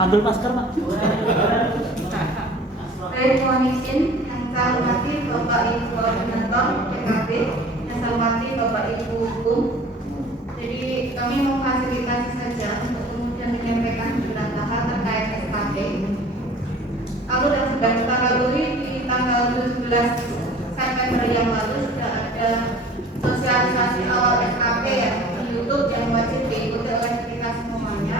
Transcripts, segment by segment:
Ambil masker, Pak. Baik, mohon izin yang saya hormati Bapak Ibu Koordinator PKB, yang saya hormati Bapak Ibu Hukum. Jadi kami memfasilitasi saja untuk kemudian menyampaikan beberapa hal terkait SKP. Kalau yang sudah kita lalui di tanggal 17 September yang lalu sudah ada sosialisasi awal SKP ya di YouTube yang wajib diikuti oleh kita semuanya.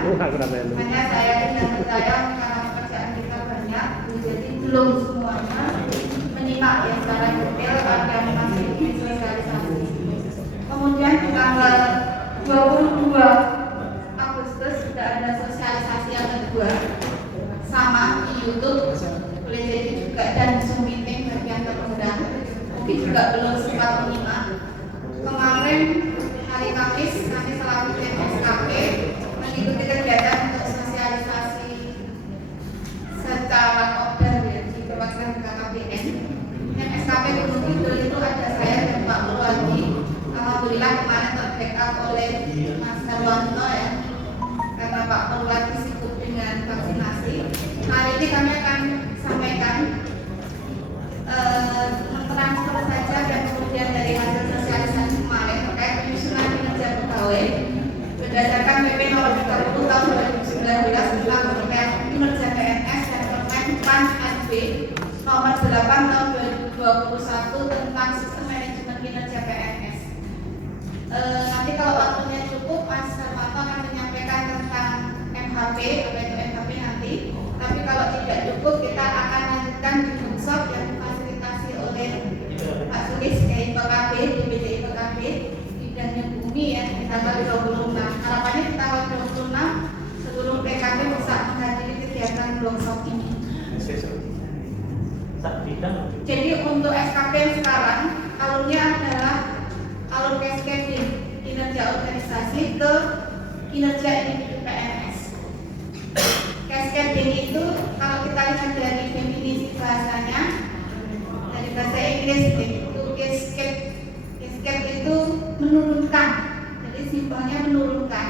Hanya saya dan saya karena pekerjaan kita banyak, jadi belum semuanya menyimak yang secara detail yang masih sosialisasi. Kemudian di tanggal 22 Agustus sudah ada sosialisasi yang kedua sama di YouTube, boleh jadi juga dan Zoom meeting bagian terundang. Mungkin juga belum sempat menyimak. Kemarin hari Kamis kami selaku tim SKP mengikuti kegiatan untuk sosialisasi secara kopdar ya, di perwakilan BKKBN. Yang SKP Gunung Kidul itu ada saya dan Pak Purwadi. Alhamdulillah kemarin terbackup oleh Mas Herwanto ya, karena Pak Purwadi sibuk dengan vaksinasi. Hari ini kami akan sampaikan mentransfer saja dan kemudian dari hasil sosialisasi kemarin terkait penyusunan kinerja pegawai berdasarkan PP nomor 30 tahun 2019 tentang kinerja PNS dan Permen PAN RB nomor 8 tahun 2021 tentang sistem manajemen kinerja PNS. Nanti kalau waktunya cukup Mas Hermanto akan menyampaikan tentang MHP, apa itu MHP nanti. Tapi kalau tidak cukup kita akan lanjutkan di workshop yang difasilitasi oleh Pak Sulis dari PKB, DPD PKB bidangnya bumi ya di tanggal 26. Harapannya di tanggal 26 seluruh PKB bisa menghadiri kegiatan workshop ini. Jadi untuk SKP sekarang alurnya adalah alur cascading kinerja organisasi ke kinerja individu PNS. Cascading itu kalau kita lihat dari definisi bahasanya dari bahasa Inggris itu cascade itu menurunkan, jadi simpelnya menurunkan,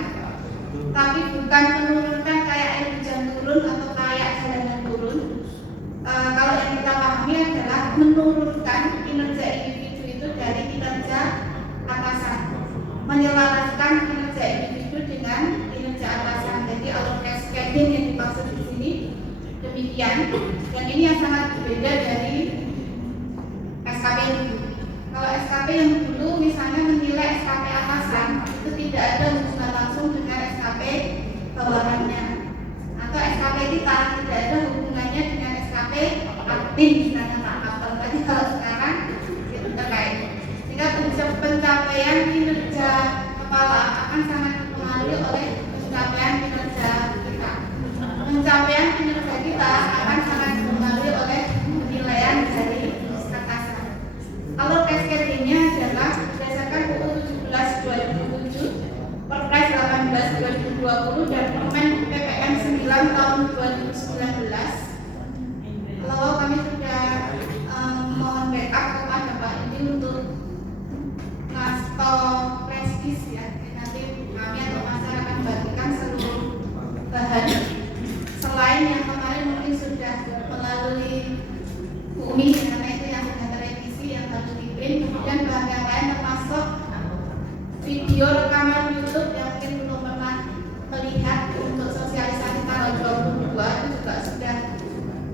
tapi bukan menurunkan kayak air hujan turun atau kayak jalanan turun. Kalau yang kita pahami adalah menurunkan kinerja individu itu dari kinerja atasan, menyelaraskan kinerja individu dengan kinerja atasan. Jadi alur cascading yang dimaksud di sini demikian. Yang ini yang sangat berbeda dari SKP yang dulu. Kalau SKP yang dulu misalnya menilai SKP atasan itu tidak ada hubungan langsung dengan SKP bawahannya, atau SKP kita tidak ada hubungannya dengan SKP admin misalnya Pak Kapal. Tapi kalau sekarang itu terkait, sehingga pencapaian kinerja kepala akan sangat dipengaruhi oleh pencapaian kinerja kita. Pencapaian kinerja kita akan sangat dipengaruhi oleh penilaian dari atasan. Alur cascading-nya adalah berdasarkan UU 17/2007, Perpres 18/2020 dan Permen PPM 9 tahun 2019. Kalau kami sudah mohon backup kepada Pak ini untuk ngasih prestis ya, nanti kami atau masyarakat bagikan seluruh bahan selain yang kemarin mungkin sudah melalui UMI karena itu yang sudah terrevisi yang harus diprint, kemudian bahan yang lain termasuk video rekaman YouTube yang mungkin belum pernah melihat untuk sosialisasi tanggal 22 itu juga sudah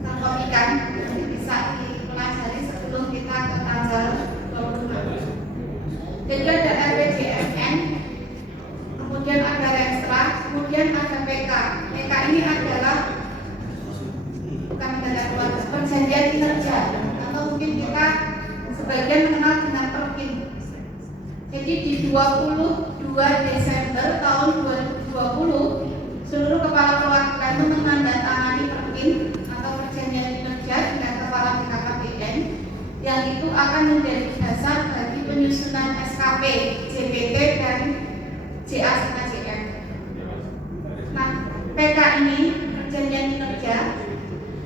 terkopikan, nanti bisa dipelajari sebelum kita ke tanggal 25. Jadi ada RPJMN, kemudian ada Renstra, kemudian ada PK. PK ini adalah bukan keluarga, perjanjian kinerja, atau mungkin kita sebagian mengenal dengan Perkin. Jadi di 22 Desember tahun 2020 seluruh kepala perwakilan itu menandatangani Perkin atau perjanjian kinerja dengan kepala BKKBN yang itu akan menjadi dasar bagi penyusunan SKP, JPT dan JACKJM. Nah, PK ini perjanjian kinerja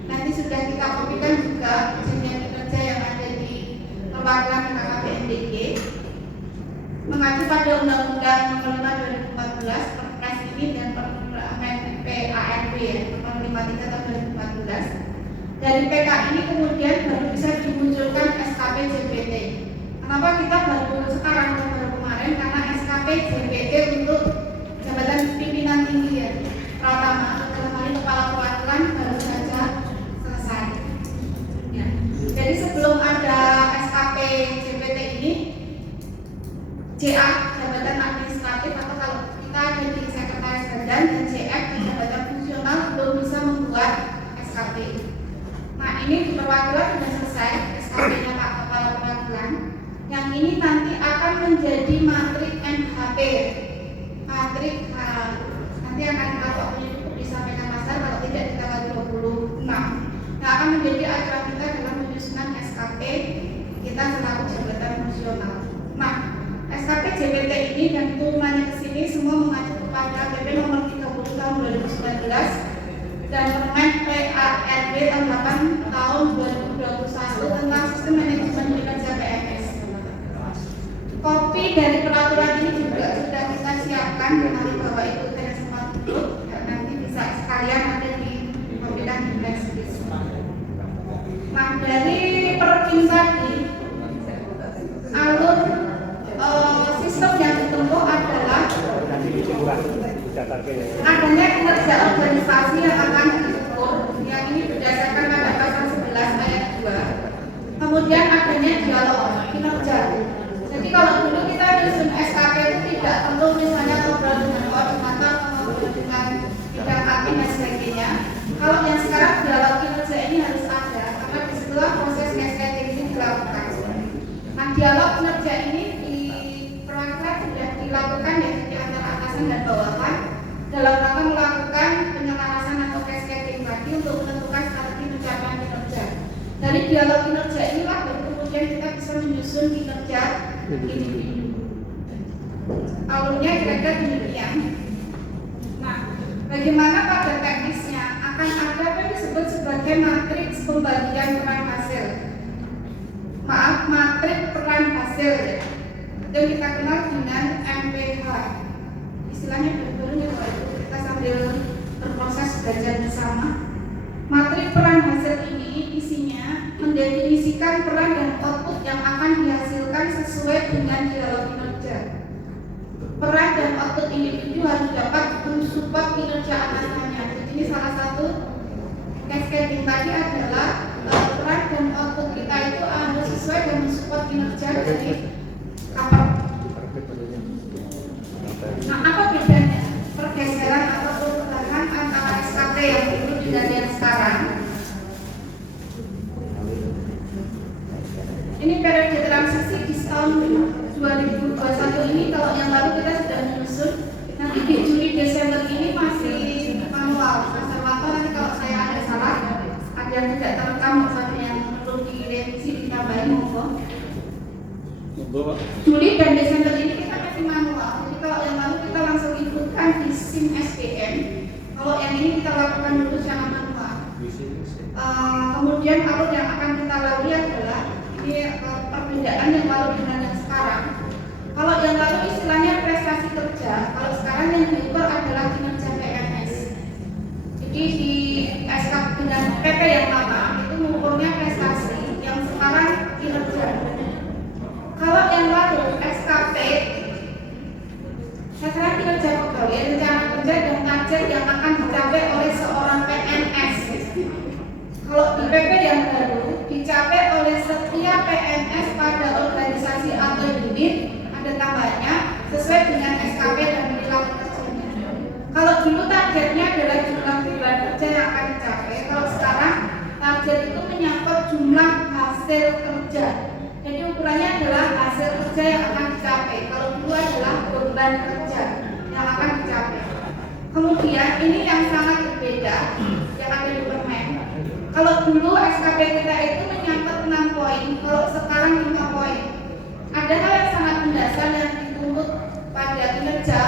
nanti sudah kita kopikan juga perjanjian kinerja yang ada di perwakilan BKKBN DG mengacu pada Undang-Undang Nomor 5 2014, Perpres ini dan Permen PARB ya, Permen 53 tahun 2014. Dari PK ini kemudian baru bisa dimunculkan SKP JPT. Kenapa kita baru sekarang atau baru kemarin? Karena SKP JPT untuk jabatan pimpinan tinggi ya, Pratama dalam hal ini kepala perwakilan baru saja selesai. Ya. Jadi sebelum ada SKP JPT ini, JA jabatan administratif atau kalau kita ada di sekretaris badan dan JF di jabatan fungsional belum bisa membuat SKP. Nah ini di perwakilan sudah selesai SKP-nya Pak Kepala Perwakilan. Yang ini nanti akan menjadi matrik MHP, matrik nanti akan kalau cukup disampaikan pasar kalau tidak di tanggal 26. Nah akan menjadi acuan kita dalam penyusunan SKP kita selaku jabatan fungsional. Nah SKP JPT ini dan turunannya ke sini semua mengacu kepada PP nomor 30 tahun 2019 dan Permen PARB tahun 8 tahun 2021 tentang sistem manajemen kinerja PNS. Kopi dari peraturan ini juga sudah kita siapkan, nanti Bapak Ibu saya sempat duduk dan nanti bisa sekalian ada di bidang investigasi. Nah dari Perkin tadi alur sistem yang ditempuh adalah adanya kinerja organisasi yang akan diukur, yang ini berdasarkan pada pasal 11 ayat 2. Kemudian adanya dialog kinerja. Jadi kalau dulu kita nyusun SKP itu tidak perlu misalnya ngobrol dengan koordinator atau dengan bidang admin dan sebagainya. Kalau yang sekarang dialog kinerja ini harus ada karena disitulah proses cascading ini dilakukan. Nah dialog kinerja ini sudah dilakukan ya di antara atasan dan bawahan dalam rangka melakukan penyelarasan atau cascading tadi untuk menentukan strategi pencapaian kinerja. Dari dialog kinerja inilah baru kemudian kita bisa menyusun kinerja individu. Alurnya kira-kira demikian. Nah, bagaimana pada teknisnya akan ada apa yang disebut sebagai matriks pembagian peran hasil. Maaf, matriks peran hasil ya. Yang kita kenal dengan MPH. Istilahnya baru-baru ya Pak Ibu, kita sambil berproses belajar bersama. Matrik peran hasil ini isinya mendefinisikan peran dan output yang akan dihasilkan sesuai dengan dialog kinerja. Peran dan output individu harus dapat mensupport kinerja atasannya. Jadi ini salah satu cascading tadi adalah peran dan output kita itu harus sesuai dan mensupport kinerja dari apa? Nah, apa bedanya pergeseran atau perubahan antara SKP yang dulu dengan yang sekarang? Ini periode transisi di tahun 2021 ini, kalau yang lalu kita sudah menyusun, nanti di Juli Desember ini masih manual. Mas Arwanto nanti kalau saya ada salah, ada yang tidak terekam atau yang perlu direvisi ditambahin monggo. Juli dan Desember ini kita masih manual. Jadi kalau yang lalu kita langsung inputkan di SIM SDM. Kalau yang ini kita lakukan dulu secara manual. Kemudian alur yang akan kita lalui adalah ini perbedaan yang lalu dengan yang sekarang. Kalau yang lalu istilahnya prestasi kerja, kalau sekarang yang diukur adalah kinerja PNS. Jadi di SK dengan PP yang lama itu mengukurnya prestasi, yang sekarang kinerja. Kalau yang lalu SKP, sekarang kinerja pegawai, rencana kerja dan target yang akan dicapai oleh seorang PNS. Kalau di PP yang baru dicapai oleh setiap PNS pada organisasi atau unit, ada tambahnya sesuai dengan SKP dan perilaku kerjanya. Kalau dulu targetnya adalah jumlah bulan kerja yang akan dicapai, kalau sekarang target itu menyangkut jumlah hasil kerja. Jadi ukurannya adalah hasil kerja yang akan dicapai. Kalau dulu adalah beban kerja yang akan dicapai. Kemudian ini yang sangat berbeda yang ada di permen. Kalau dulu SKP kita itu menyangkut 6 poin, kalau sekarang 5 poin. Ada hal yang sangat mendasar yang dituntut pada kinerja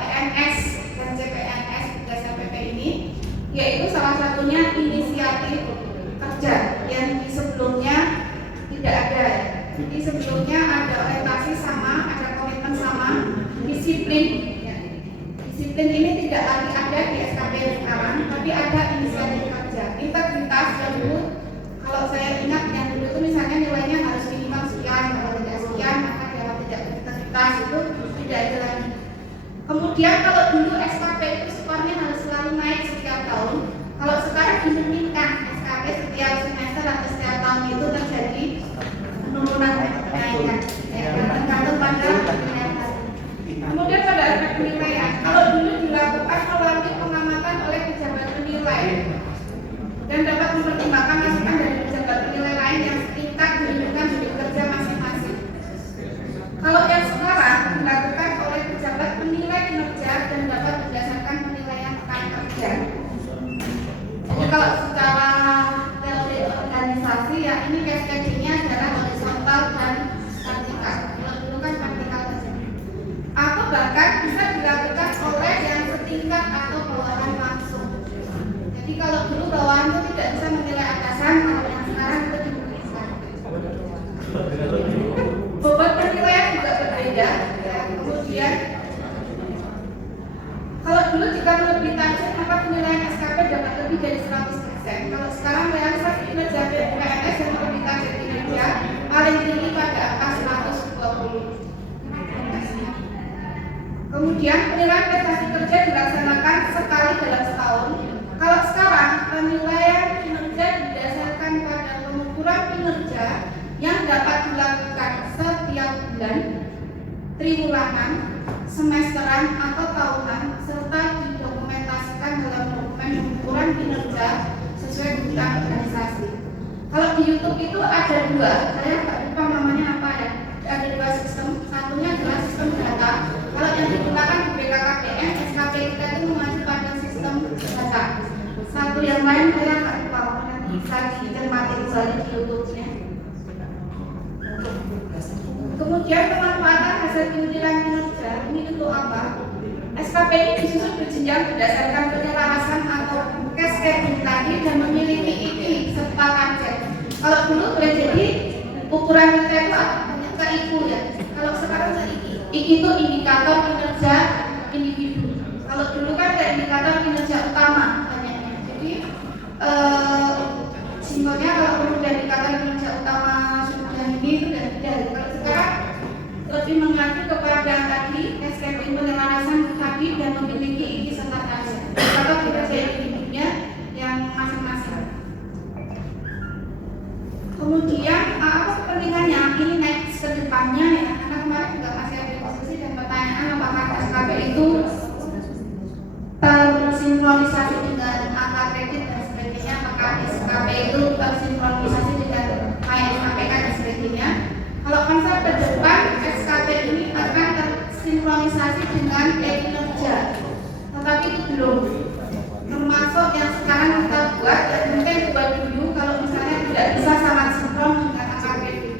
PNS dan CPNS berdasarkan PP ini, yaitu salah satunya inisiatif kerja yang sebelumnya tidak ada. Jadi sebelumnya ada orientasi sama, ada komitmen sama, disiplin. Disiplin ini tidak lagi ada ada di SKP sekarang, tapi ada inisiatif kerja. Integritas yang dulu, kalau saya ingat yang dulu itu misalnya nilainya harus minimal sekian, kalau tidak sekian maka dia tidak integritas, itu tidak ada lagi. Kemudian kalau dulu SKP itu skornya harus selalu naik setiap tahun. Kalau sekarang dimungkinkan SKP setiap semester atau setiap tahun itu terjadi penurunan kenaikan, tergantung pada penilaian. Kemudian pada aspek penilaian, kalau dulu dilakukan melalui pengamatan oleh pejabat penilai dan dapat mempertimbangkan masukan dari pejabat penilai lain yang setingkat dengan bidang kerja masing-masing. Kalau yang sekarang dilakukan oleh pejabat penilai kinerja dan dapat berdasarkan penilaian rekan kerja. Jadi kalau secara teori organisasi ya ini cascading-nya adalah horizontal dan vertikal. Kalau dulu kan vertikal saja. Atau bahkan bisa dilakukan oleh yang setingkat atau bawahan langsung. Jadi kalau dulu bawahan itu tidak bisa menilai atasan, kalau yang sekarang itu dimungkinkan. Bobot penilaian juga berbeda. Ya. Kemudian kalau dulu jika lebih tajam maka penilaian SKP dapat lebih dari 100%. Kalau sekarang realisasi kinerja PNS yang lebih tajam kinerja paling tinggi pada angka 120. Kemudian penilaian prestasi kerja dilaksanakan sekali dalam setahun. Kalau sekarang penilaian kinerja didasarkan pada pengukuran kinerja yang dapat dilakukan setiap bulan, triwulan, semesteran atau tahunan, serta didokumentasikan dalam dokumen pengukuran kinerja sesuai kebutuhan organisasi. Kalau di YouTube itu ada dua, saya nggak lupa namanya apa ya. Ada dua sistem, satunya adalah sistem data. Kalau yang digunakan di BKKBN, SKP kita itu mengacu pada sistem data. Satu yang lain saya nggak lupa, nanti bisa dicermati soalnya di YouTube-nya. Kemudian pemanfaatan hasil penilaian kinerja ini untuk apa? SKP ini disusun berjenjang berdasarkan penyelarasan atau cascading tadi dan memiliki IKI serta target. Kalau dulu boleh jadi ukuran kita itu ke IKU ya. Kalau sekarang ke IKI. IKI itu indikator kinerja individu. Kalau dulu kan ada indikator kinerja utama banyaknya. Jadi simbolnya kalau kemudian indikator kinerja utama sudah ini sudah tidak. Kalau sekarang lebih mengacu kepada tadi cascading penyelarasan tadi dan memiliki IKI serta target. Atau kinerja individunya yang masing-masing. Kemudian apa kepentingannya? Ini next ke depannya ya, karena kemarin juga masih ada diskusi dan pertanyaan apakah SKP itu tersinkronisasi dengan angka kredit dan sebagainya, apakah SKP itu tersinkronisasi dengan SKPK dan sebagainya. Kalau konsep ke depan SKP ini akan tersinkronisasi dengan kinerja, tetapi itu belum termasuk yang sekarang kita buat dan mungkin buat dulu kalau misalnya tidak bisa sangat sinkron dengan angka kredit.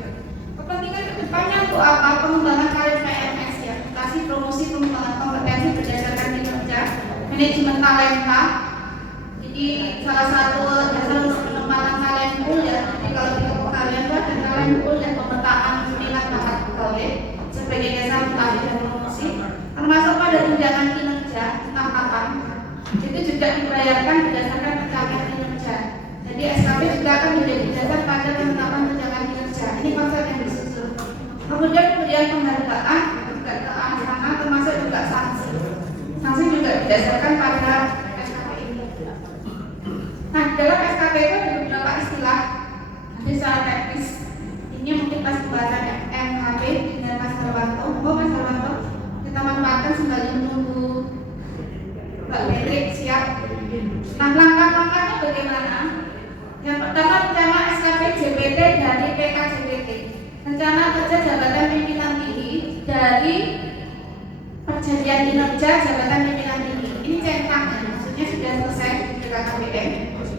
Kepentingan kedepannya untuk apa? Pengembangan karir PNS ya, edukasi, promosi, pengembangan kompetensi berdasarkan kinerja, manajemen talenta. Jadi salah satu dasar untuk penempatan talent pool ya. Jadi kalau di kalian itu ada talent pool dan pemetaan minat bakat pegawai sebagai dasar utama dan promosi, termasuk pada tunjangan kinerja entah kapan. Itu juga dibayarkan berdasarkan pencapaian kinerja. Jadi SKP juga akan menjadi dasar pada penetapan tunjangan kinerja. Ini konsep yang disusun. Kemudian penghargaan juga ke arah sana, termasuk juga sanksi. Sanksi juga didasarkan pada SKP ini. Nah, dalam SKP itu ada beberapa istilah. Nanti secara teknis, ini mungkin pas pembahasan MHP dengan Mas Harwanto. Mas Harwanto, kita manfaatkan sembari menunggu Mbak Hendrik siap. Nah, langkah-langkahnya bagaimana? Yang pertama, rencana SKP JPT dari PKJPT. Rencana kerja jabatan pimpinan tinggi dari perjanjian kinerja jabatan pimpinan tinggi. Ini centang ya, maksudnya sudah selesai di BKKBN.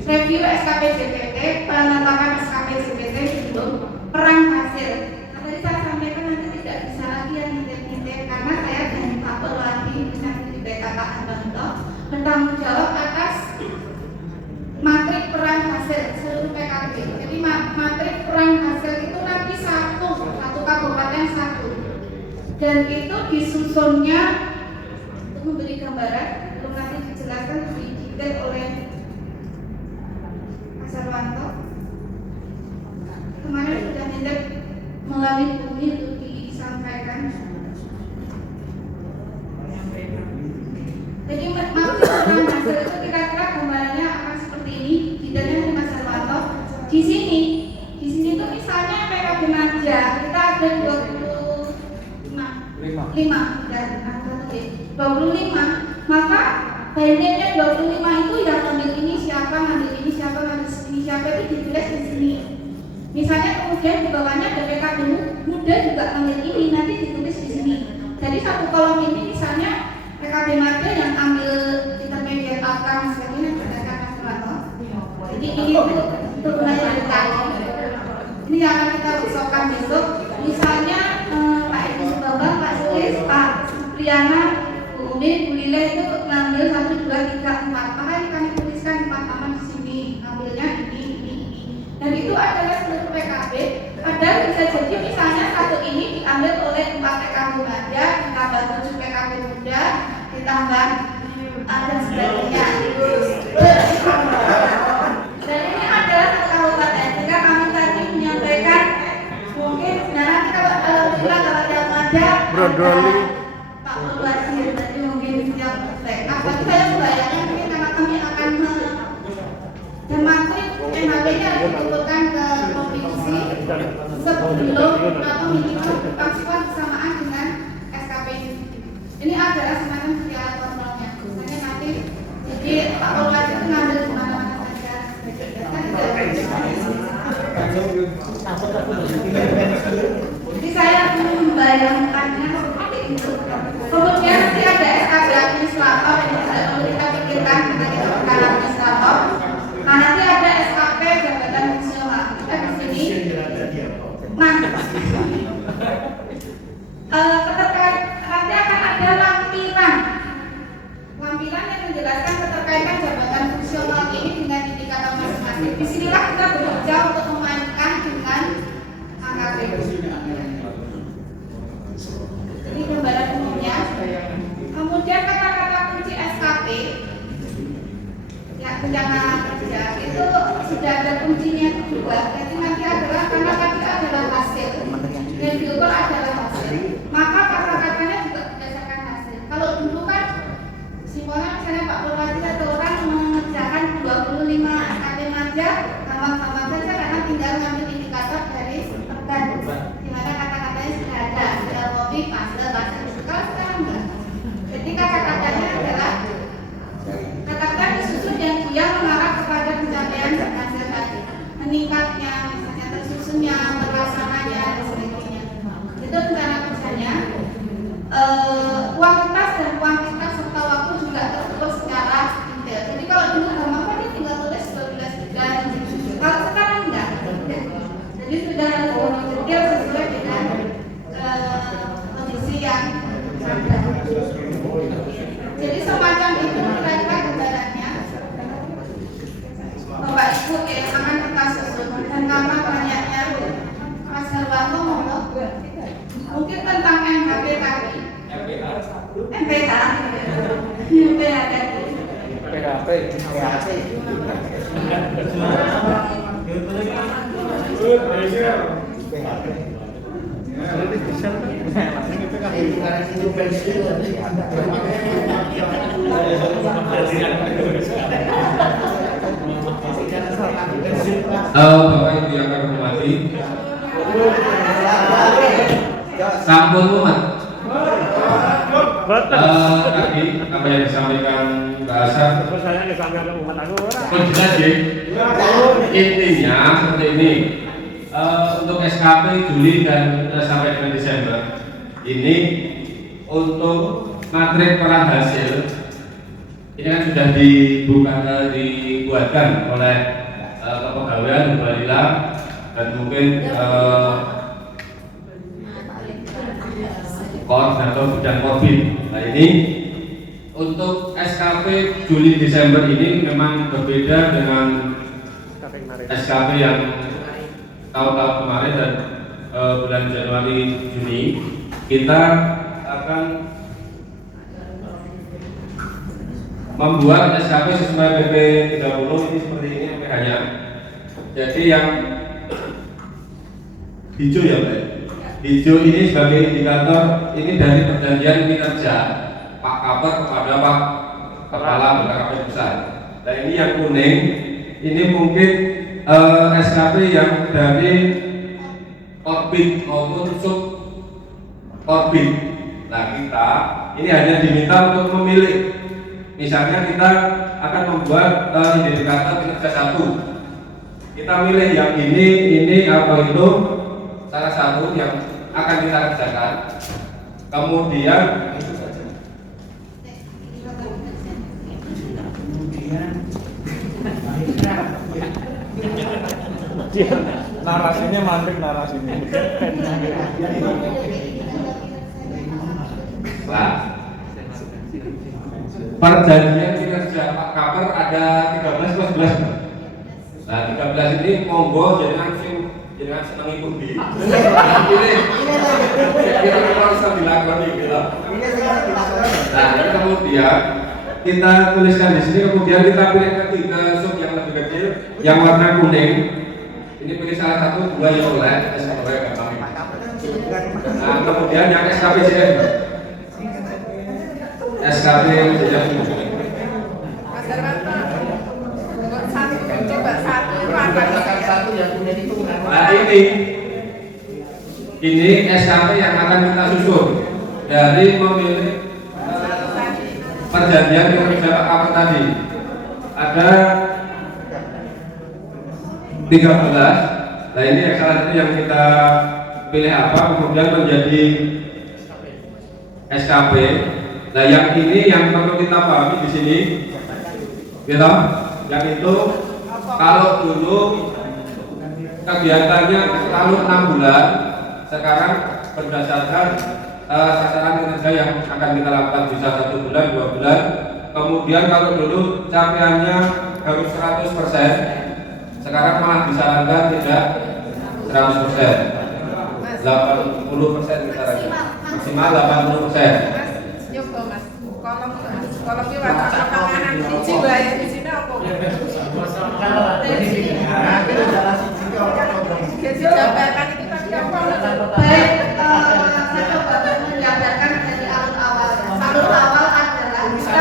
Review SKP JPT, penetapan SKP JPT sebelum perang hasil. Nah, tadi saya sampaikan nanti tidak bisa lagi yang nitip-nitip karena saya dan Pak Perwadi bisa di BKKN Banto bertanggung jawab atas matrik perang hasil seluruh PKB. Jadi matrik perang hasil itu nanti satu kabupaten satu, dan itu disusunnya memberi gambaran, belum nanti dijelaskan lebih detail oleh Mas Sarwanto. Kemarin sudah minta melalui bumi untuk disampaikan. Jadi maksud tentang hasil itu kira-kira gambarannya akan seperti ini. Detailnya dari Mas Sarwanto. Di sini tuh misalnya PKB Maja kita ada 25 dan 25, maka bandingnya 25 itu yang ngambil ini siapa, ngambil ini siapa, ngambil ini siapa itu ditulis di sini. Misalnya kemudian di bawahnya ada PKB muda juga ngambil ini, nanti ditulis di sini. Jadi satu kolom ini misalnya PKB Maja yang ambil intermediate outcome sebagainya berdasarkan Mas Sarwanto. Jadi ini turunannya dari tadi. Ini yang akan kita besokkan besok. Misalnya Pak Edi Subambang, Pak Sulis, Pak Supriyana, Bu Umi, Bu Lila itu ngambil 1, 2, 3, 4. Maka ini kami tuliskan 4 nama di sini. Ngambilnya ini. Dan itu adalah seluruh PKB. Padahal bisa jadi misalnya satu ini diambil oleh 4 PKB Maja, ditambah 7 PKB muda, ditambah dan sebagainya. Dan ini adalah satu kabupaten. Jika kami tadi menyampaikan, mungkin nanti kalau yang ada Pak Purwasir tadi mungkin siap backup. Tapi saya membayangkan mungkin karena kami akan memakai MHP-nya harus dikumpulkan ke provinsi sebelum atau minimal pasukan bersamaan dengan SKP ini. Ini adalah semacam piala kontrolnya. Misalnya nanti jadi Pak Purwasir itu ngambil di mana-mana saja. Jadi saya membayangkannya seperti itu. Kemudian nanti ada SKB administrator yang perlu kita pikirkan karena kita bukan administrator. Nah nanti ada SKP jabatan fungsional. Kita di sini. Nah, nanti akan ada lampiran yang menjelaskan keterkaitan jabatan fungsional ini dengan indikator masing-masing. Disinilah kita bekerja untuk memainkan dengan AKP. Ini gambaran umumnya. Kemudian kata-kata kunci SKP ya rencana kerja itu sudah ada kuncinya juga. Jadi nanti adalah karena tadi adalah hasil yang diukur adalah hasil. Maka kata-katanya juga berdasarkan hasil. Kalau dulu kan simbolnya misalnya Pak Purwasir atau orang mengerjakan 25 SKP Maja, gampang-gampang saja karena tinggal ngambil indikator dari perban, di mana kata-katanya sudah ada, sudah kopi, pasal, bahasa kalau sekarang enggak. Jadi kata-katanya adalah kata-kata disusun yang mengarah kepada pencapaian hasil tadi, meningkatnya, misalnya tersusunnya, terlaksananya, dan sebagainya. Itu rencana kerjanya. Kuantitas dan kuantitas serta waktu juga terukur secara detail. Jadi kalau dulu gampang kan dia tinggal tulis 12 bulan. Kalau sekarang enggak. Jadi sudah harus detail sesuai dengan kondisi yang ada. Jadi semacam itu kira-kira gambarannya. Bapak Ibu yang akan kita susun. Dan karena banyaknya Mas Sarwanto mungkin tentang MHP tadi. MPH tadi. Bapak Ibu yang kami hormati, sampun muat. Tadi apa yang disampaikan bahasa jelas ya. Intinya seperti ini. Untuk SKP Juli dan sampai dengan Desember ini untuk materi peran hasil ini kan sudah dibuatkan oleh kepegawaian Bu Lila dan mungkin koordinator bidang Korbit. Nah ini untuk SKP Juli Desember ini memang berbeda dengan SKP yang tahun-tahun kemarin dan bulan Januari Juni. Kita akan membuat SKP sesuai PP 30 ini seperti ini PH-nya. Jadi yang hijau ya Pak. Hijau ini sebagai indikator ini dari perjanjian kinerja Pak Kaper kepada Pak Kepala BKKP Pusat. Nah ini yang kuning, ini mungkin SKP yang dari orbit maupun sub orbit. Nah kita ini hanya diminta untuk memilih. Misalnya kita akan membuat indikator kinerja 1. Kita milih yang ini atau itu salah satu yang akan kita kerjakan. Kemudian narasinya mandek narasinya. Nah, perjanjian kinerja Pak Kaper ada 13 plus 11. Nah 13 ini monggo jangan senangi pundi. Ini kita bisa dilakoni gitu. Nah ini kemudian kita tuliskan di sini, kemudian kita pilih ketiga sub yang lebih kecil yang warna kuning. Ini pilih salah satu, dua yang oleh SKP gampang. Nah kemudian yang SKPJM. SKPJM. Mas Darmanto, coba satu itu apa? Satu yang kuning itu. Nah ini SKP yang akan kita susun dari memilih perjanjian kinerja Pak Kaper tadi. Ada 13. Nah ini salah satu yang kita pilih apa, kemudian menjadi SKP. Nah yang ini yang perlu kita pahami di sini, gitu. Yang itu kalau dulu kegiatannya selalu 6 bulan, sekarang berdasarkan sasaran kinerja yang akan kita lakukan bisa 1 bulan, 2 bulan. Kemudian kalau dulu capaiannya harus 100%, sekarang malah disarankan tidak 100%, 80% disarankan, maksimal 80%. Coba Mas, kolom itu apa kanan siji wae di sini apa? Jabatan itu tadi apa? Baik, saya coba menjabarkan dari awal ya. Alur awal adalah kita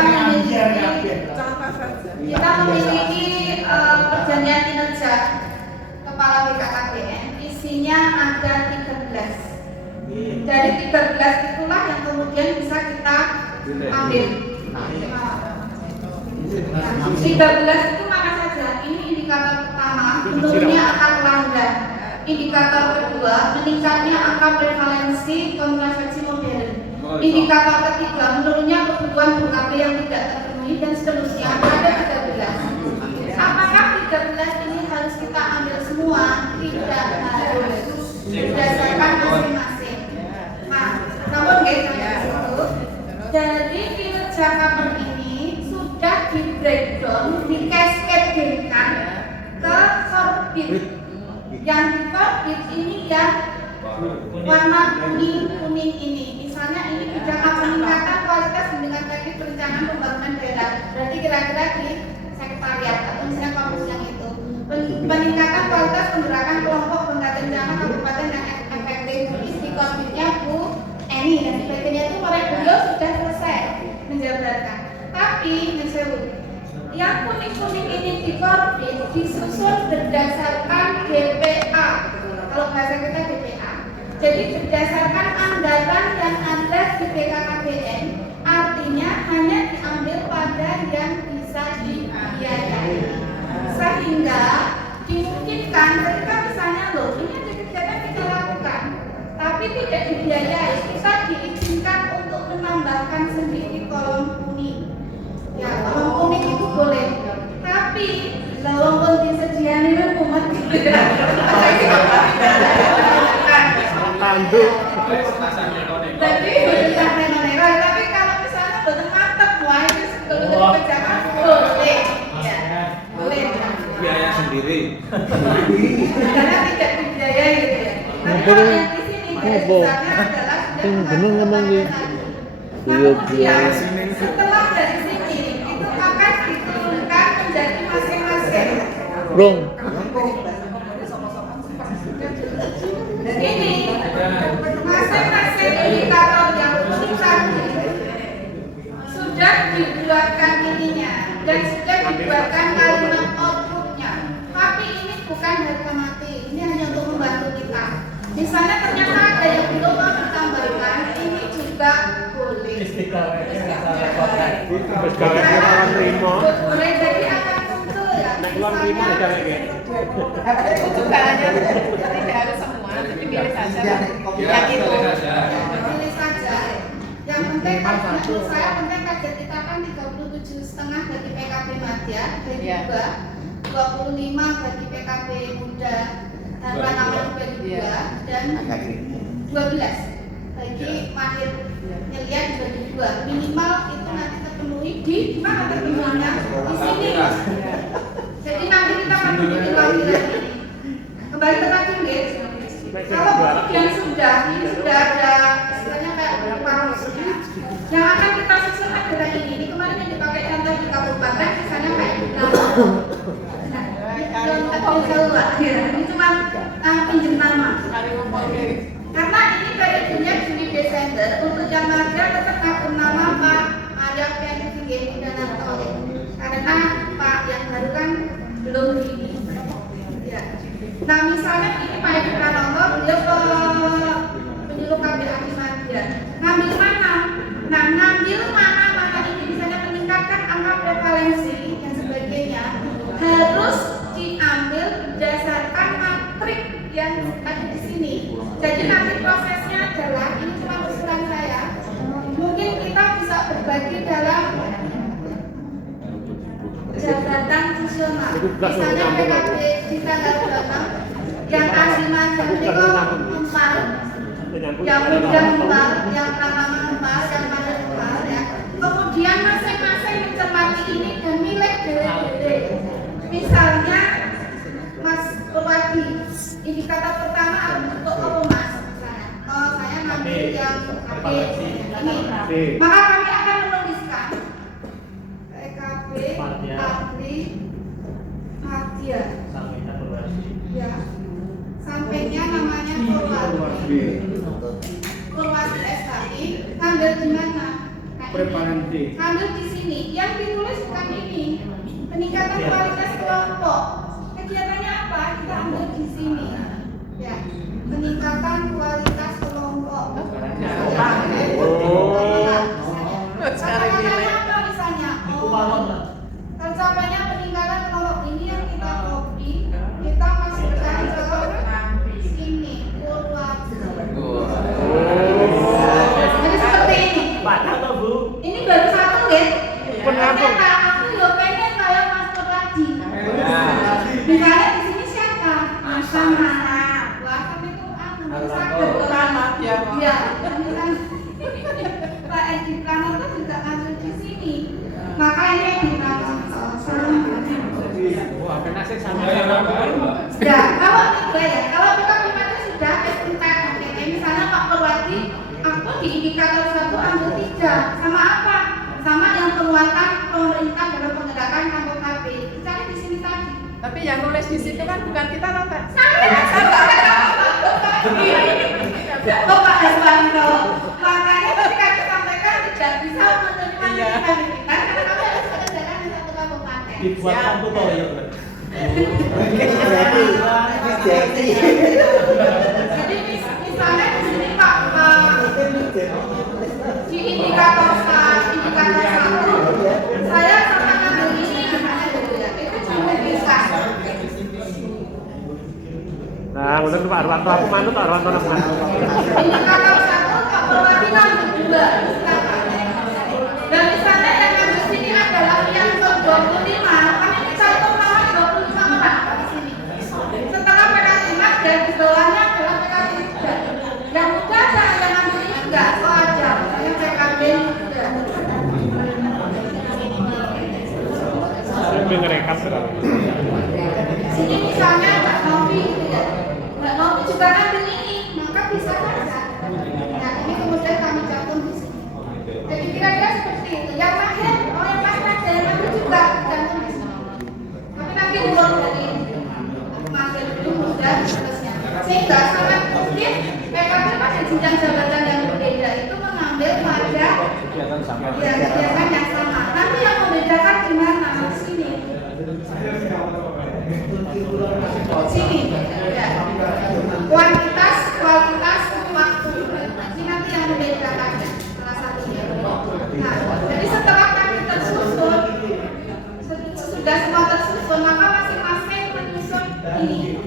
memiliki perjanjian kinerja Kepala BKKBN, isinya ada 13. Dari 13 itulah yang kemudian bisa kita ambil. 13 itu mana saja? Ini indikator pertama, menurunnya angka kelahiran. Indikator kedua, meningkatnya angka prevalensi kontrasepsi modern. Indikator ketiga, menurunnya kebutuhan BKB yang tidak terpenuhi dan seterusnya. Ada 13. Apakah 13 ini harus kita ambil semua? Tidak harus, berdasarkan masing-masing. Nah, namun guys, dari kinerja Kaper ini sudah di breakdown, di cascadekan ke korbit. Yang di korbit ini yang warna kuning ini. Misalnya ini bidang peningkatan kualitas bimbingan teknik perencanaan pembangunan daerah. Berarti kira-kira di sekretariat atau misalnya korbit yang itu. Peningkatan kualitas penggerakan kelompok penggat rencana kabupaten yang efektif di korbitnya Bu Eni dan sebagainya itu beliau sudah selesai menjabarkan. Tapi yang kuning-kuning ini di korbit disusun berdasarkan DPA. Kalau bahasa kita DPA. Jadi berdasarkan anggaran yang ada di BKKBN, artinya hanya diambil pada yang bisa dibiayai. Sehingga dimungkinkan ketika misalnya ini ada kegiatan kita lakukan, tapi tidak dibiayai, kita diizinkan untuk menambahkan sendiri kolom kuning. Ya, kolom kuning itu boleh, tapi lawang disediakan itu umat jadi tidak menonera, tapi kalau misalnya betul mantap, wah itu sebetulnya dikerjakan boleh, ya, boleh. Biaya sendiri. Karena tidak dibiayai gitu ya. Tapi kalau yang di sini misalnya adalah sudah mengatakan tadi. Nah kemudian setelah dari sini itu Rung. Ini masing-masing indikator yang pusat sudah dibuatkan ininya dan sudah dibuatkan kalimat outputnya. Tapi ini bukan harga mati, ini hanya untuk membantu kita. Misalnya ternyata ada yang belum mau ditambahkan, ini juga boleh. Boleh jadi akan muncul ya. Misalnya Itu juga hanya tidak harus semua, tapi pilih saja. Yang itu. pilih saja. Yang penting kan menurut saya penting kajian kita kan 37,5 bagi PKB Madya, bagi Iya. 25 bagi PKB Muda dan Pranawan bagi 2 dan 12 bagi Mahir Nyelia dibagi 2. Minimal itu nanti terpenuhi di mana terpenuhinya di sini. Jadi nanti kita akan bikin lagi ini. Kembali ke tadi, guys. Kalau kemudian ini sudah ada istilahnya kayak parosnya, yang akan kita susun adalah ini kemarin yang dipakai contoh di kabupaten, misalnya kayak di ini cuma pinjam nama. Karena ini periodenya Juni Desember, untuk yang Madya tetap akun nama Pak Maria Pentinggi dan karena Pak yang baru kan belum ini. Ya. Nah misalnya ini Pak Edi Pranowo, beliau penyuluh KPAI Madya. Ngambil mana? Nah ngambil mana ini misalnya meningkatkan angka prevalensi dan sebagainya harus diambil berdasarkan matrik yang ada di sini. Jadi nanti prosesnya adalah ini cuma usulan saya. Mungkin kita bisa berbagi dalam jabatan fungsional. Misalnya PKB di tanggal 26 yang asli Madya itu 4, yang muda 4, yang pratama 4, yang pada 4 ya. Kemudian masing-masing mencermati ini dan milih diri. Misalnya Mas Purwadi, indikator pertama untuk ormas misalnya. Kalau saya ngambil yang KB ini, maka kami akan menuliskan PKB Abdi Madya. Ya, sampainya namanya Purwadi. Purwadi SHI, ngambil di mana? Ngambil di sini. Yang ditulis bukan ini. Peningkatan kualitas kelompok. Kegiatannya apa? Kita ambil di sini. Ya, peningkatan kualitas kelompok. Kata-katanya apa misalnya? Tercapainya peningkatan kelompok ini yang kita copy, kita masukkan ke sini. Jadi seperti ini. Ini baru satu ya. Ternyata aku yo pengen kayak Mas Purwadi. Misalnya di sini siapa? Mas Sama. Wah, kan itu satu Selamat ya, Pak. Iya, misalnya Pak Edi Pranowo juga ngambil di sini. Makanya di ya, kalau tiga ya, kalau kita pribadi sudah SMK, misalnya Pak Purwadi, aku di indikator 1 ambil 3, sama apa? Sama yang penguatan pemerintah dalam menggerakkan kampung KB. Cari di sini tadi. Tapi yang nulis di situ kan bukan kita, Tante. Oh Pak Aswanto, makanya ketika disampaikan tidak bisa menerima kritikan kita karena kami harus mengerjakan di satu kabupaten. Dibuatkan tutorial. Jadi misalnya di sini Pak di indikator 1 saya sama ngambil ini misalnya gitu ya, itu cukup bisa. Nah, udah tuh Pak Arwanto, aku manut Pak Arwanto nang manut. Indikator 1 Pak Purwadi ngambil 2, silakan. Dan misalnya yang ngambil sini adalah yang ke 25, kami catat nama 25 orang di sini. Setelah PKB dan di bawahnya adalah PKB muda. Yang muda saya yang ngambil ini enggak, kok aja. Saya PKB muda. Sambil ngerekap sekarang. Sini misalnya Mbak Novi gitu ya. Mbak Novi juga ngambil ini, maka bisa saja. Nah ini kemudian kami cantum di sini. Jadi kira-kira seperti itu. Yang lahir, yang pas ada yang ngambil juga cantum di sini. Tapi nanti urut dari sudah semua tersusun, maka masing-masing menyusun ini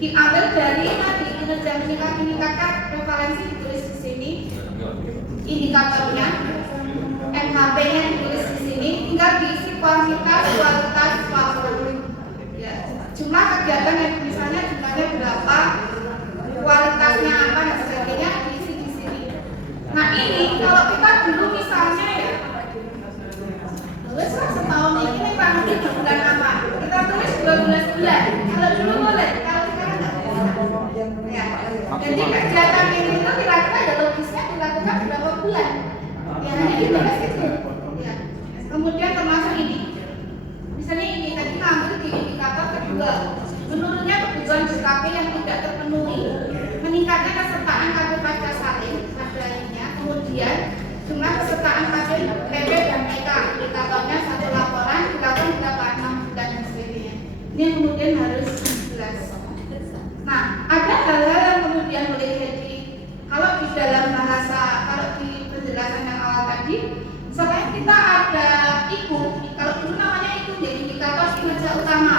diambil dari tadi kinerja meningkatkan prevalensi ditulis di sini, indikatornya, MHP-nya ditulis di sini, tinggal diisi kuantitas, waktu, ya, jumlah kegiatan yang misalnya jumlahnya berapa, kualitasnya apa dan sebagainya diisi di sini. Nah ini kalau kita dulu misalnya ya, tulis lah setahun ini nanti di bulan apa, kita tulis 12 bulan. Kalau dulu boleh, kalau sekarang nggak boleh. Ya. Jadi kegiatan ini itu kira-kira ya logisnya dilakukan berapa bulan? Ya hanya ditulis itu. Ya. Kemudian termasuk ini, misalnya ini tadi ngambil di indikator kedua, menurunnya kebutuhan JKP yang tidak terpenuhi, meningkatnya kesertaan KP pasca salin pada lainnya, kemudian jumlah kesertaan KP PP dan PK, indikatornya satu laporan dilakukan berapa 6 bulan dan sebagainya. Ini yang kemudian harus jelas. Nah, ada hal-hal yang kemudian boleh jadi kalau di dalam bahasa, kalau di penjelasan yang awal tadi, selain kita ada IKU, kalau dulu namanya IKU jadi indikator kinerja utama.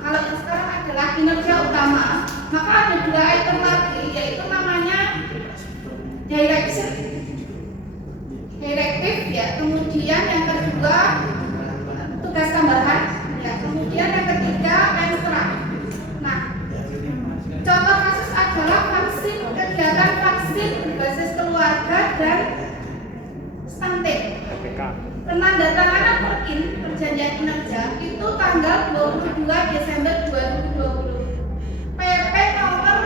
Kalau yang sekarang adalah kinerja utama, maka ada 2 item lagi, yaitu namanya direction, direktif ya. Kemudian yang kedua tugas tambahan, ya. Kemudian yang ketiga ekstra. Nah, contoh kasus adalah vaksin, kegiatan vaksin berbasis keluarga dan stunting. Penandatanganan perjanjian kinerja itu tanggal 22 Desember 2020. PP nomor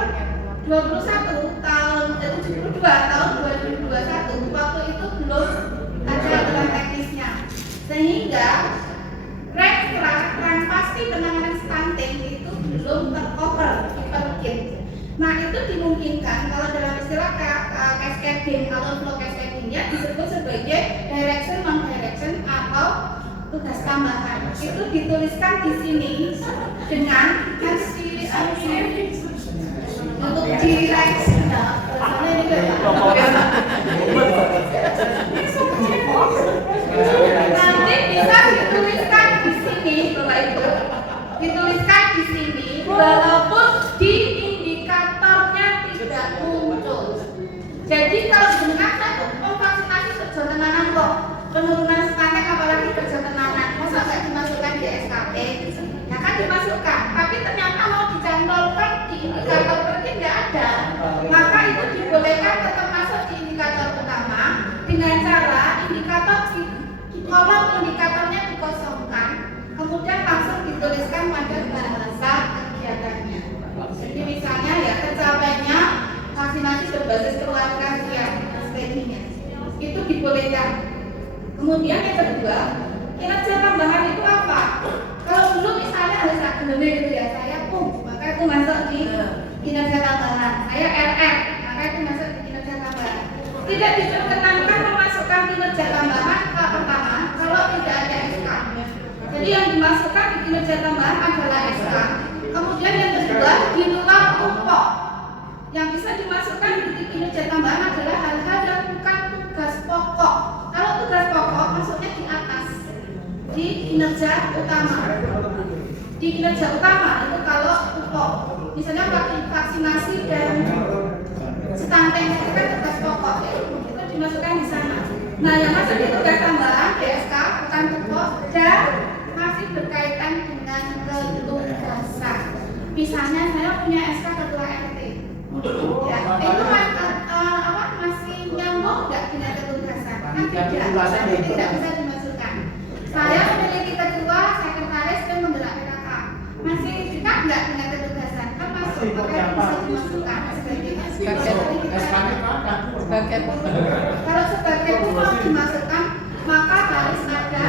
21 tahun 72 tahun 2021. Waktu itu belum ada aturan teknisnya. Sehingga rang pasti penanganan stunting itu belum tercover di Perkin. Nah, itu dimungkinkan kalau dalam istilah cascading, kalau flow cascadingnya disebut sebagai direction, non-direction atau tugas tambahan. Itu dituliskan di sini dengan untuk direction. Misalnya ini nanti bisa dituliskan di sini, Bapak Ibu. Dituliskan di sini walaupun di indikatornya tidak muncul. Jadi kalau dengan satu vaksinasi perjalanan kok penurunan stunting apalagi perjalanan, masa nggak dimasukkan di SKP? Ya kan dimasukkan, tapi ternyata mau dicantolkan di indikator penting nggak ada. Maka itu dibolehkan tetap masuk di indikator utama dengan cara indikator di kolom indikatornya dikosongkan, kemudian langsung dituliskan pada bahasa kegiatannya. Jadi misalnya ya tercapainya vaksinasi berbasis keluarga sekian sebagainya, itu dibolehkan. Kemudian yang kedua, kinerja tambahan itu apa? Kalau dulu misalnya harus akademik gitu ya, saya maka itu masuk di kinerja tambahan. Saya RR, maka itu masuk di kinerja tambahan. Tidak diperkenankan memasukkan kinerja tambahan ke pertama kalau tidak ada SK. Jadi yang dimasukkan di kinerja tambahan adalah SK. Kemudian yang kedua, di luar pokok. Yang bisa dimasukkan di kinerja tambahan adalah hal-hal yang bukan tugas pokok. Kalau tugas pokok masuknya di atas, di kinerja utama. Di kinerja utama itu kalau pokok, misalnya vaksinasi dan stunting itu kan tugas pokok, ya. Itu dimasukkan di sana. Nah, yang masuk di tugas tambahan DSK bukan pokok dan masih berkaitan dengan ketugasan. Misalnya saya punya SK ketua RT. Ya, itu masih nyambung nggak dengan ketugasan? Kan tidak bisa dimasukkan. Saya memiliki ketua, sekretaris dan menggerak PKK. Masih dekat nggak dengan ketugasan? Kan masuk, maka bisa dimasukkan sebagai kalau sebagai pokok dimasukkan, maka harus ada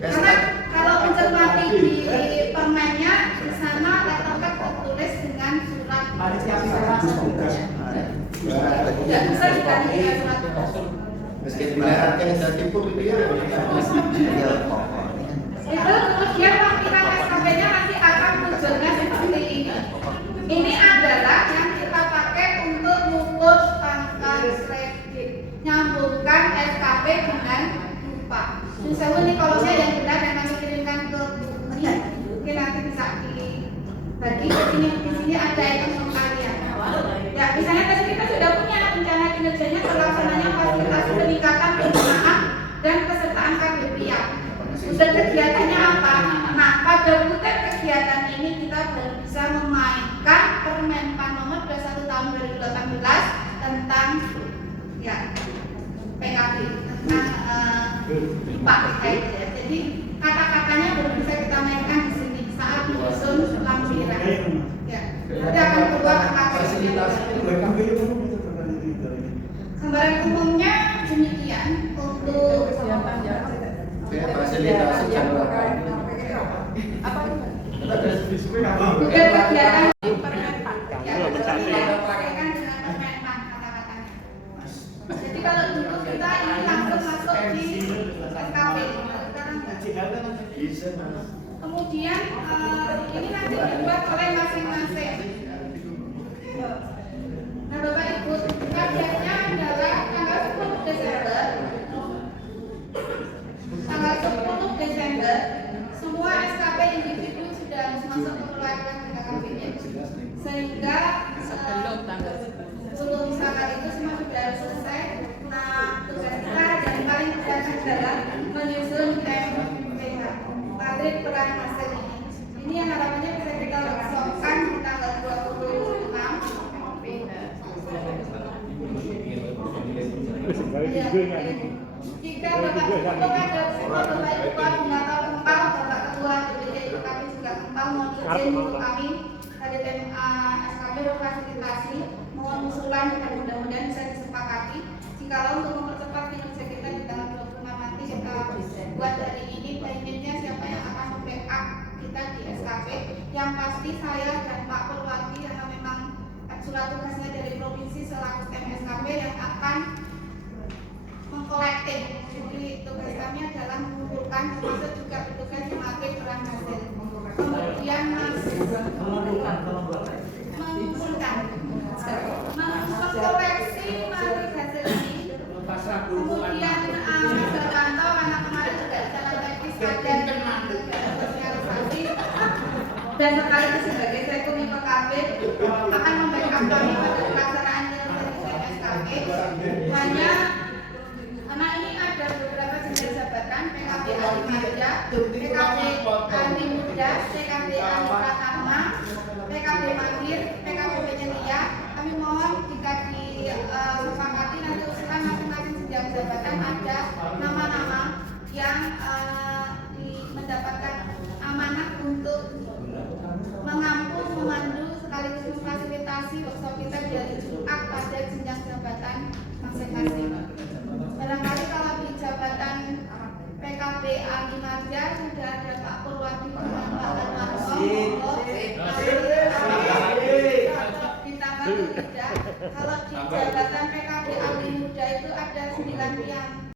karena kalau mencermati di permennya di sana letterhead tertulis dengan surat tidak bisa diganti dengan surat itu. Kemudian lampiran SKP-nya nanti akan munculnya seperti ini. Ini adalah yang kita pakai untuk mengukur dengan lupa. Saya ini kalau saya yang benar dan kami kirimkan ke ini, mungkin nanti bisa dibagi. Di sini ada item kalian. Ya, misalnya tadi kita sudah punya rencana kinerjanya terlaksananya fasilitasi peningkatan penggunaan dan kesertaan KBPIA. Sudah kegiatannya apa? Nah, pada bulan kegiatan ini kita baru bisa memainkan Permenpan nomor 21 tahun 2018 tentang ya PKB, tentang IPA PKB ya. Jadi kata-katanya baru bisa kita mainkan di sini saat menyusun lampiran. Ya, nanti akan keluar kata-katanya. Gambaran umumnya demikian untuk fasilitasi jadwal Apa itu? bukan kegiatan Permenpan. ya, seperti yang disampaikan dengan Permenpan kata-katanya. Jadi kalau dulu kita ini langsung masuk di SKP, sekarang enggak. Kemudian ini nanti dibuat oleh masing-masing. Nah, Bapak Ibu, targetnya adalah tanggal 10 Desember. Tanggal 10 Desember, semua SKP individu sudah harus masuk ke perwakilan BKKBN. Sehingga Sebelum tanggal 10 misalkan itu semua sudah harus selesai. Nah, tugas kita yang paling berat adalah menyusun MPH, matrik peran hasil ini. Ini yang harapannya bisa kita workshopkan di tanggal 26. Jika Bapak Ibu ada Bapak Ibu atau Kempal, Bapak Ketua DPD kami juga Kempal mohon izin untuk kami dari tim SKP berfasilitasi mohon usulan dan mudah-mudahan bisa disepakati. Jikalau untuk mempercepat kinerja kita di tanggal 26 nanti kita buat dari ini baiknya siapa yang akan membackup kita di SKP. Yang pasti saya dan Pak Purwati yang memang surat tugasnya dari provinsi selaku tim SKP yang akan mengkolektif. Jadi tugas kami adalah mengumpulkan termasuk juga petugas yang matrik peran hasil. Kemudian mengumpulkan, mengkoleksi matrik hasil ini. Kemudian terpantau karena kemarin juga jalan teknis ada sosialisasi dan sekaligus sebagai Sekumi PKB akan membackup kami pada pelaksanaan SKP. Hanya karena ini ada beberapa jenis jabatan PKB ahli marja, PKB ahli muda, PKB ahli pratama, PKB mahir, PKB penyelia. Kami mohon jika disepakati nanti usulan masing-masing jenjang jabatan ada nama-nama yang mendapatkan amanah untuk mengampu, memandu sekaligus memfasilitasi workshop kita di hari Jumat pada jenjang jabatan masing-masing. Barangkali kalau di jabatan PKB ahli marja sudah ada Pak Purwati dengan Pak Darmanto, ditambah tidak. Kalau di jabatan PKB ahli muda itu ada 9 tiang.